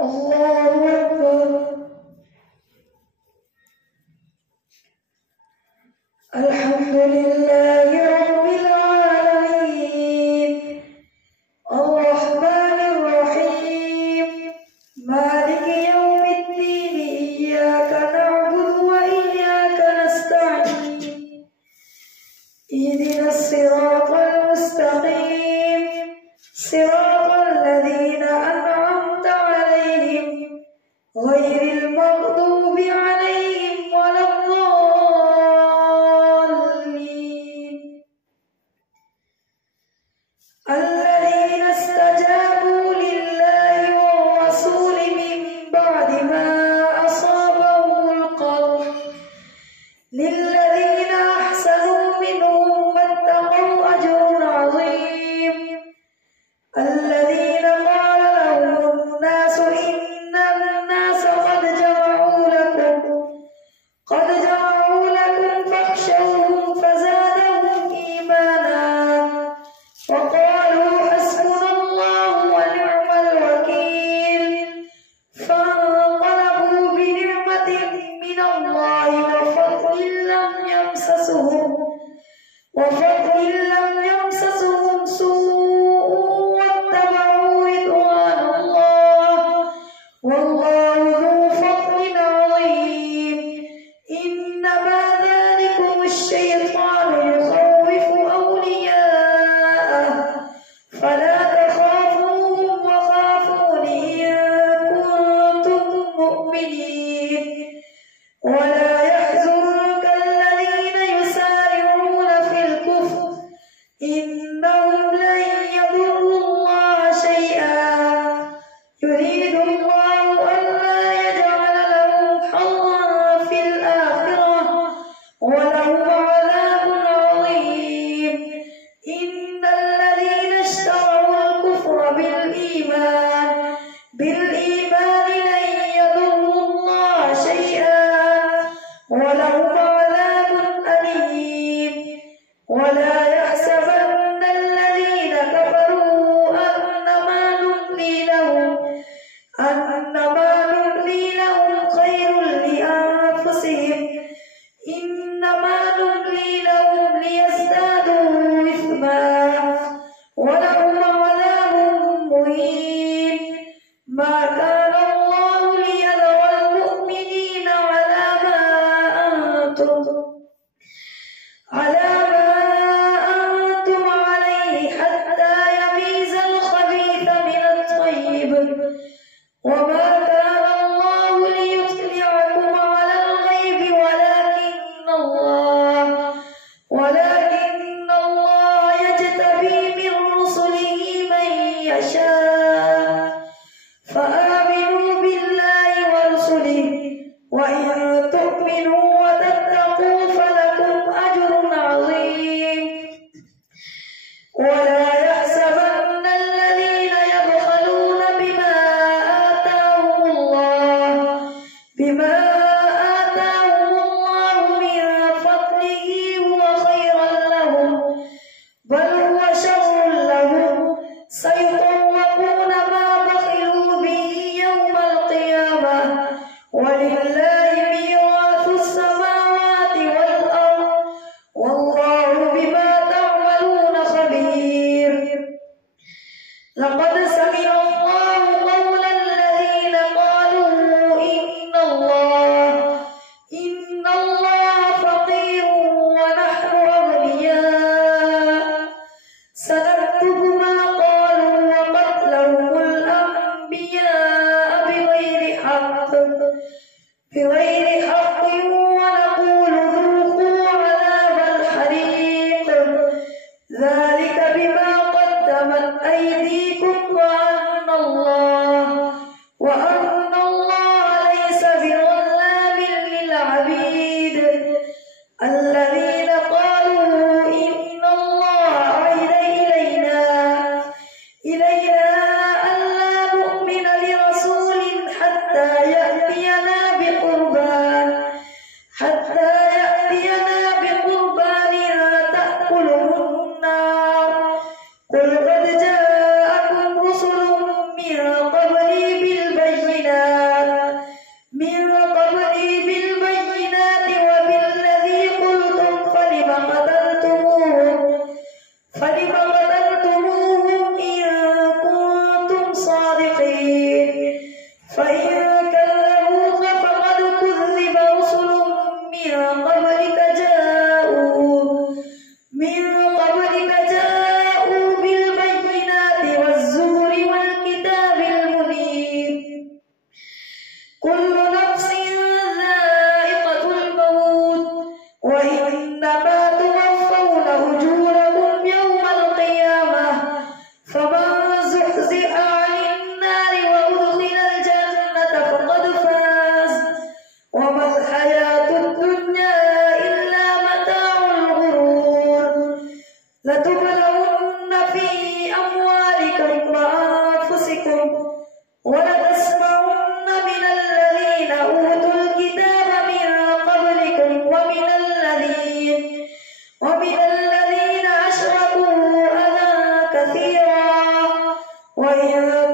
الله أكبر. الحمد لله رب العالمين الرحمن الرحيم مالك يوم الدين إياك نعبد وإياك نستعين اهدنا الصراط المستقيم صراط الذين أنعمت عليهم غير المغضوب عليهم ولا الضالين الذين استجابوا لله والرسول من بعد ما أصابهم القرح للذين أحسنوا منهم واتقوا أجر عظيم الذين قال لهم الناس إن الناس قد جمعوا لكم فاخشوهم فزادهم إيمانا وقالوا حسبنا الله ونعم الوكيل فانقلبوا بنعمة من الله وفضل لم يمسسهم سوء واتبعوا رضوان الله والله ذو فضل عظيم إنما ذلكم الشيطان يخوف أولياءه فلا تخافوهم وخافون إن كنتم مؤمنين ولا يحزنك الذين يسارعون في الكفر إنهم لن يضروا الله شيئا يريد الله ألا يجعل لهم حظا في الآخرة ولهم عذاب عظيم إن الذين اشتروا الكفر بالإيمان لن يضروا الله شيئا ولهم عذاب أليم ولا يحسبن الذين كفروا أنما نملي لهم خير لأنفسهم إنما نملي لهم ليزدادوا إثما ولهم عذاب مهين ما كان الله ليذر المؤمنين على ما أنتم عليه حتى يميز الخبيث من الطيب وما كان الله ليطلعكم على الغيب ولكن الله يجتبي من رسله من يشاء فآمنوا بالله ورسله وإن تؤمنوا وتتقوا فلكم أجر عظيم ولا يحسبن الذين يبخلون بما آتاهم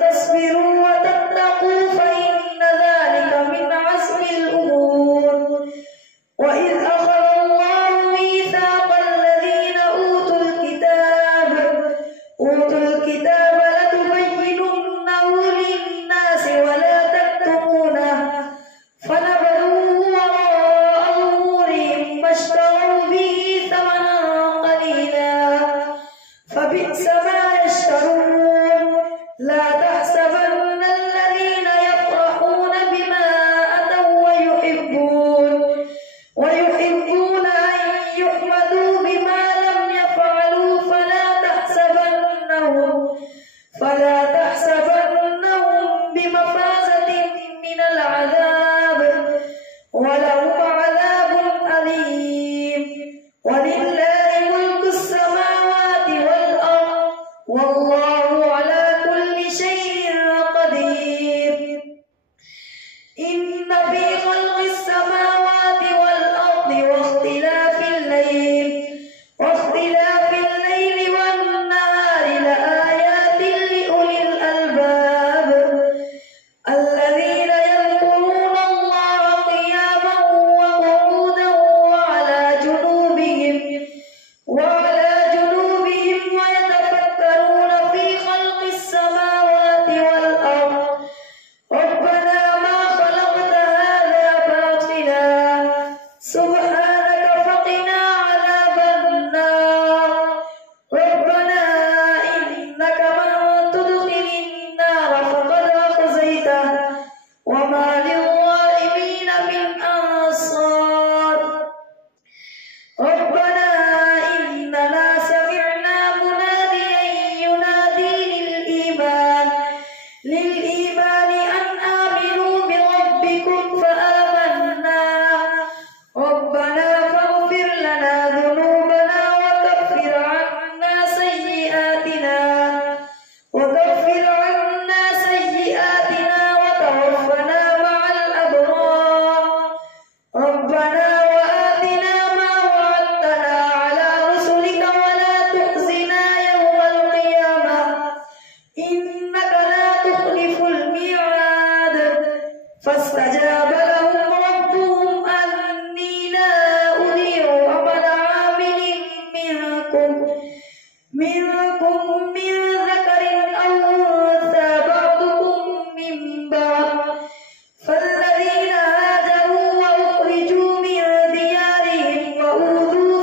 تصبروا وتتقوا فإن ذلك من عزم الأمور. وإذ أخذ الله ميثاق الذين أوتوا الكتاب لتبيننه للناس ولا تكتمونه فنبذوه وراء ظهورهم واشتروا به ثمنا قليلا فبئس ما يشترون. لا تحسبن الذين يفرحون بما أتوا ويحبون أن يحمدوا بما لم يفعلوا فلا تحسبنهم بمفازة من العذاب ولهم عذاب أليم. ولله ملك السماوات والأرض والله على كل شيء قدير. إن في خلق السماوات والأرض واختلاف الليل والنهار لآيات لأولي الألباب الذين يذكرون الله قياما وقعودا وعلى جنوبهم ويتفكرون في خلق السماوات والأرض ربنا ما خلقت هذا باطلا سبحانك فقنا عذاب النار. ربنا إنك من تدخل النار فقد أخزيته وما للظالمين من أنصار. ربنا إننا سمعنا مناديا ينادي للإيمان أن آمنوا بربكم فآمنا. ربنا فاغفر لنا ذنوبنا وكفر عنا سيئاتنا وتوفنا مع الأبرار. ربنا وآتنا ما وعدتنا على رسلك ولا تخزنا يوم القيامة إنك لا تخلف الميعاد. فاستجاب لهم ربهم أني لا أضيع عمل عامل منكم من ذكر أو أنثى بعضكم من بعض. فالذين هاجروا وأخرجوا من ديارهم وأوذوا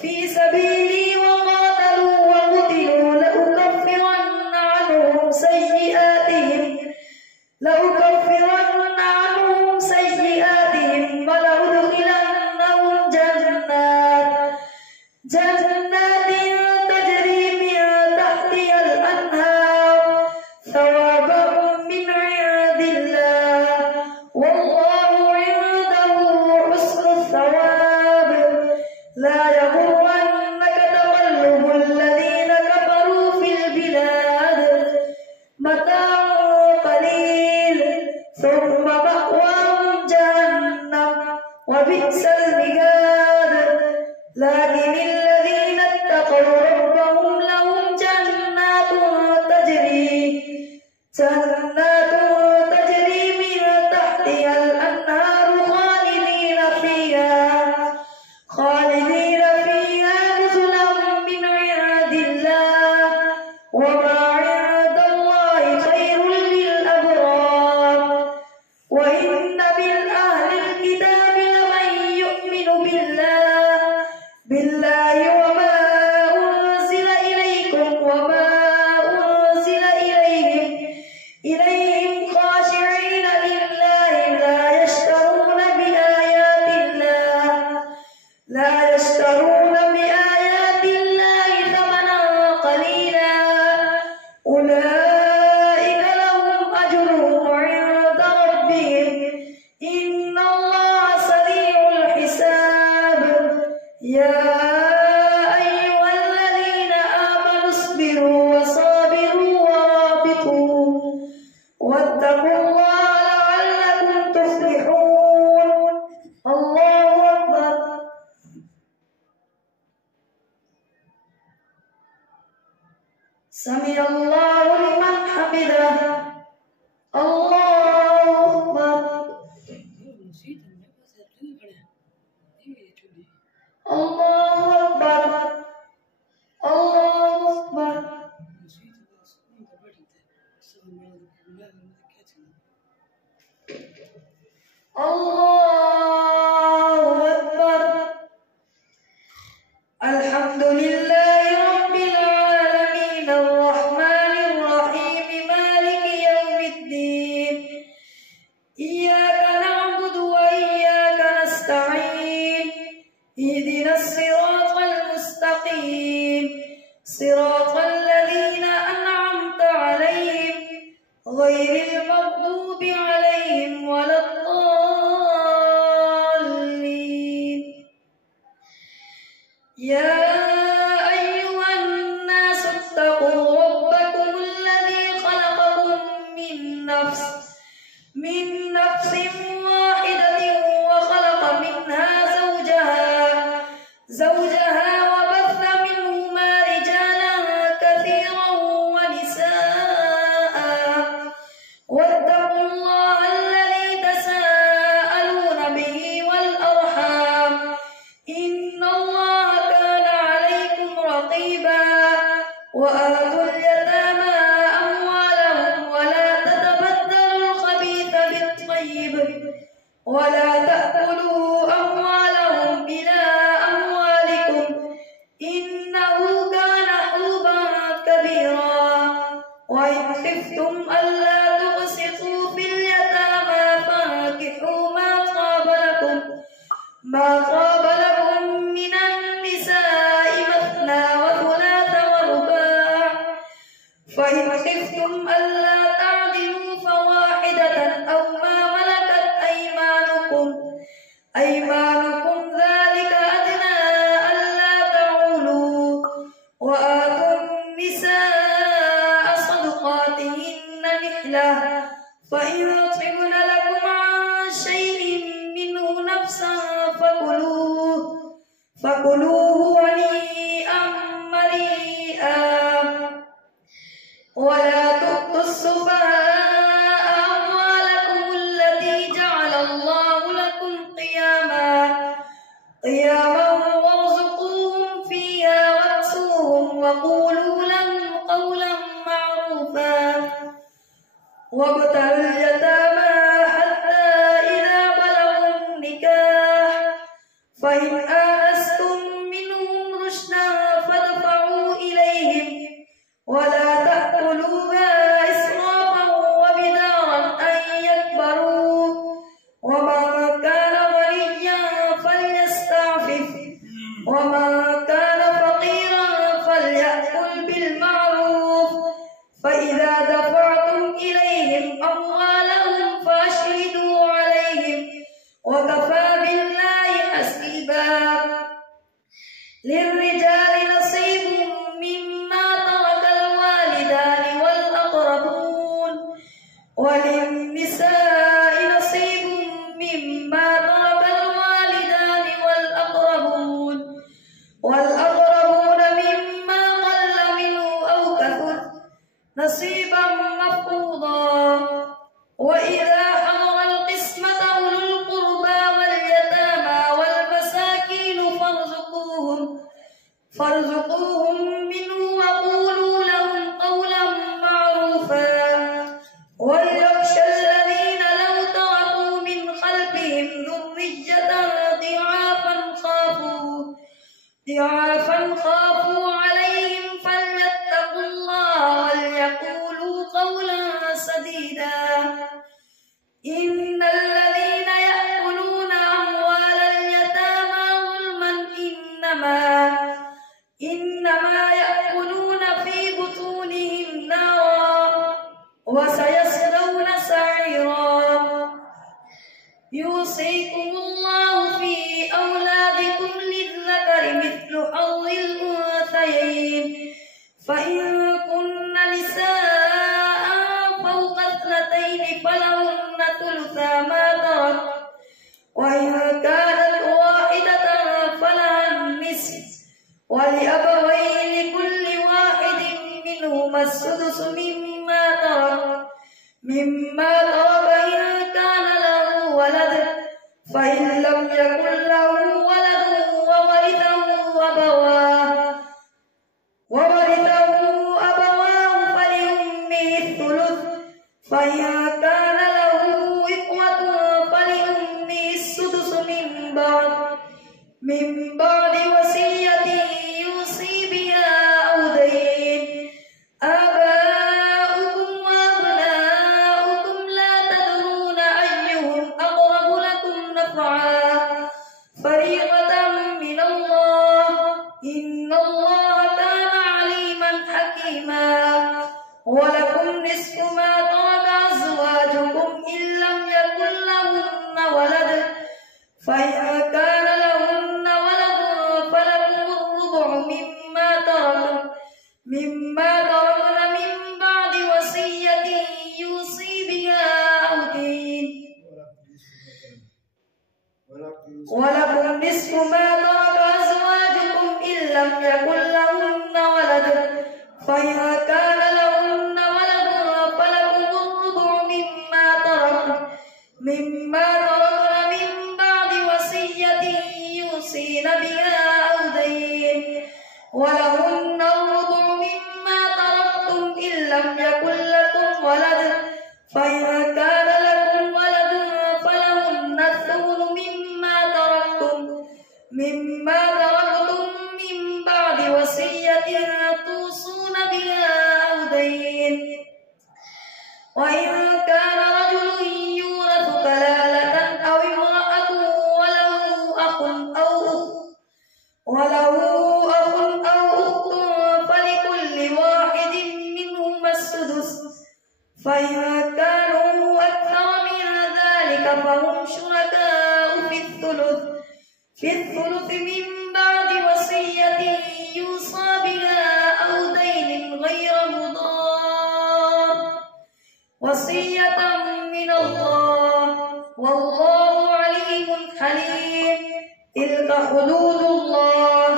في سبيلي وقاتلوا وقتلوا لأكفرن عنهم سيئاتهم ولأدخلنهم جنات تجري من تحتها الأنهار ثوابا من عند الله والله عنده حسن الثواب. لا يغرنك تقلب الذين كفروا في البلاد متاع قليل ثم مأواهم جهنم وبئس المهاد. لكن الذين اتقوا ربهم لهم جنات تجري من تحتها الأنهار خالدين فيها نزلا من عند الله وما عند الله خير للأبرار. وإن من أهل الكتاب لمن يؤمن بالله وما أنزل إليكم وما أنزل إليهم حمده الله أكبر الله أكبر الله أكبر الله أكبر الحمد لله رب العالمين الرحمن الرحيم مالك يوم الدين إياك نعبد وإياك نستعين اهدنا الصراط المستقيم صراط الذين أنعمت عليهم غير المغضوب عليهم ولا الضالين يا أيها الناس اتقوا ربكم الذي خلقكم من نفس واحدة وخلق منها زوجها وبث منهما رجالا كثيرا ونساء واتقوا الله الذي تساءلون به والأرحام إن الله كان عليكم رقيبا وآتوا اليتامى أموالهم ولا تتبدلوا الخبيث بالطيب ولا تأكلوا أموالهم إلى أموالكم إنه كان حوبا كبيرا وإن خفتم ألا تقسطوا في اليتامى فانكحوا ما طاب لكم من النساء مثنى وثلاث ورباع فإن خفتم ألا تعدلوا فواحدة أو ما ملكت أيمانكم ذلك أدنى ألا تعولوا وآتوا النساء صدقاتهن نحلة فإن طبن لكم عن شيء منه نفسا فكلوه هنيئا مريئا ولا تؤتوا السفهاء أموالكم التي جعل الله لكم قياما وارزقوهم فيها واكسوهم وقولوا لهم قولا معروفا وابتلوا اليتامى حتى إذا بلغوا النكاح فإن آنستم منهم رشدا فادفعوا إليهم ولا تأكلوها إسرافا وبدارا أن يكبروا ومن كان غنيا فليستعفف ومن كان فقيرا فليأكل بالمعروف فإذا دفعتم إليهم أموالهم فأشهدوا عليهم وكفى بالله حسيبا للرجال نصيب مما ترك الوالدان والأقربون وللنساء نصيب مما ترك الوالدان والأقربون مما قل منه أو كثر نصيبا مفروضا وإذا حضر القسمة أولو القربى واليتامى والمساكين فارزقوهم منه وقولوا لهم قولا معروفا وليخشى الذين لو تركوا من خلفهم ذرية ضعافا خافوا عليهم فليتقوا الله وليقولوا قولا سديدا إن الذين يأكلون أموال اليتامى ظلما إنما يأكلون في بطونهم نارا وسيصلون سعيرا يوصيكم الله في أولادكم للذكر مثل حظ الأنثيين فإن كن نساء فوق اثنتين فلهن ثلثا ما ترك وإن كانت واحدة فلها النصف ولأبويه لكل واحد منهما السدس مما ترك مما ترك إن كان له ولد، فإن لم يكن له ولد وورثه أبواه فلأمه الثلث، فإن كان له إخوة فلأمه السدس من بعد وصية يوصي بها أو دين. آباؤكم وأبناؤكم لا تدرون أيهم أقرب لكم نفعا، فريضة من الله، إن الله كان عليما حكيما. ولكم نصف ما ترك أزواجكم إن لم يكن لهن ولد، فإن كان لهن ولد فلكم الربع مما تركن من بعد وصية يوصي بها أو دين. ولكم نصف ما ترك أزواجكم إن لم يكن لهن ولد، فإن كان لهن ولد فلكم الربع مما تركن من بعد وصية يوصين بها أو دين. ولهن الربع مما تركتم إن لم يكن لكم ولد، فإن كان لكم ولد فلهن الثمن مما تركتم من بعد وصية توصون بها أو دين. وإن كان رجل يورث كلالة أو امرأة وله أخ أو أخت فلكل واحد منهما السدس، فإن كانوا أكثر من ذلك فهم شركاء في الثلث من بعد وصية يوصى بها أو دين غير مضار، وصية من الله، والله عليم حليم. تلك حدود الله،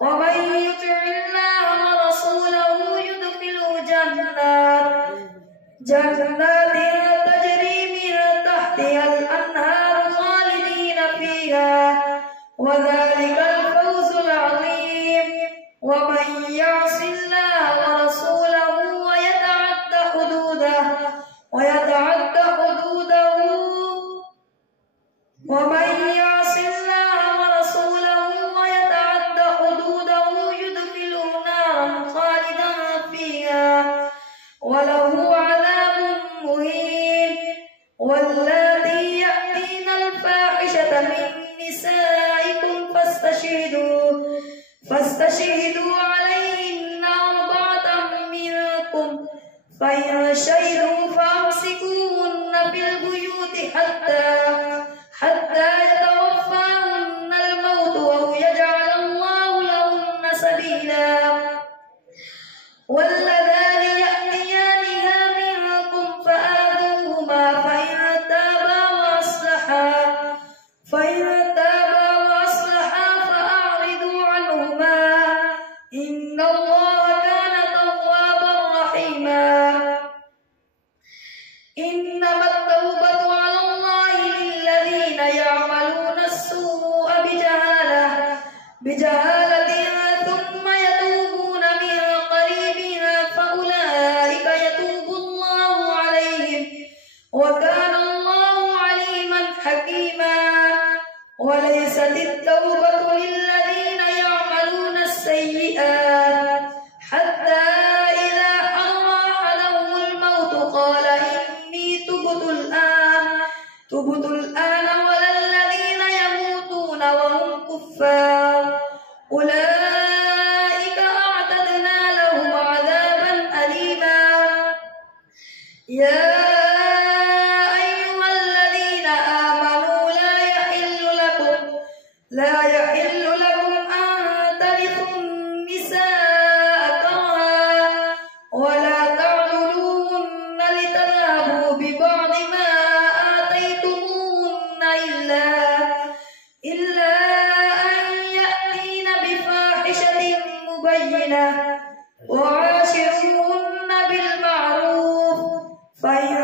ومن يطع الله ورسوله يدخله جنات تجري من تحتها الأنهار خالدين فيها، وذلك الفوز العظيم. ومن يعص الله ورسوله ويتعد حدوده يدخله نارا خالدا فيها وله عذاب مهين. واللاتي يأتين الفاحشة من نسائكم فاستشهدوا عليهن 4 منكم، فإن شهدوا فأمسكوهن في البيوت حتى يتوفاهن الموت أو يجعل الله لهن سبيلا. واللذان يأتيانها منكم فآذوهما فإن تابا وأصلحا فأعرضوا عنهما، إن الله كان توابا رحيما. إنما التوبة على الله للذين يعملون السوء بجهالة ثم يتوبون من قريب فأولئك يتوب الله عليهم، وكان الله عليما حكيما. وليست التوبة للذين يعملون السيئات حتى إذا حضر أحدهم الموت قال إني تبت الآن ولا الذين يموتون وهم كفار، أولئك أعتدنا لهم عذابا أليما. يا أيها الذين آمنوا لا يحل لكم أن ترثوا النساء كرها ولا تعضلوهن لتذهبوا ببعض ما آتيتموهن إلا أن يأتين بفاحشة مبينة، وعاشروهن بالمعروف، فإن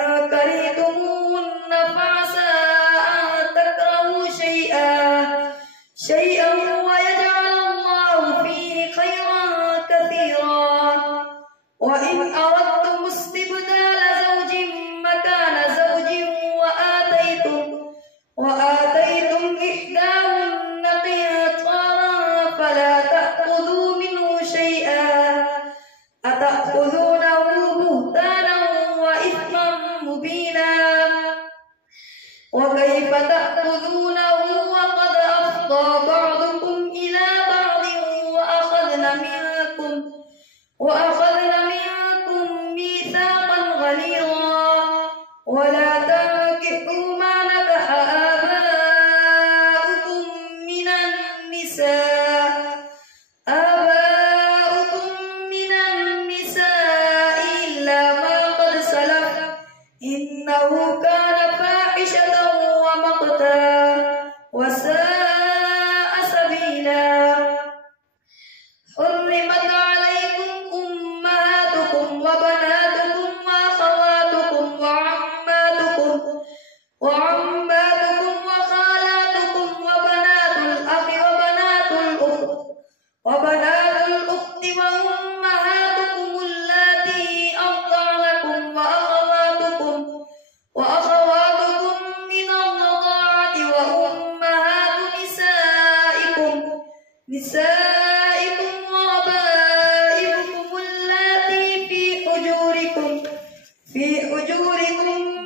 ولا تنكحوا ما نكح آباؤكم من النساء إلا ما قد سلف إنه كان فاحشة ومقتا وساء سبيلا. حرمت عليكم أمهاتكم وبناتكم وأخواتكم وعماتكم وخالاتكم وبنات الأخ وبنات الأخت وأمهاتكم اللاتي أرضعنكم وأخواتكم من الرضاعة وأمهات نسائكم وربائبكم اللاتي في حجوركم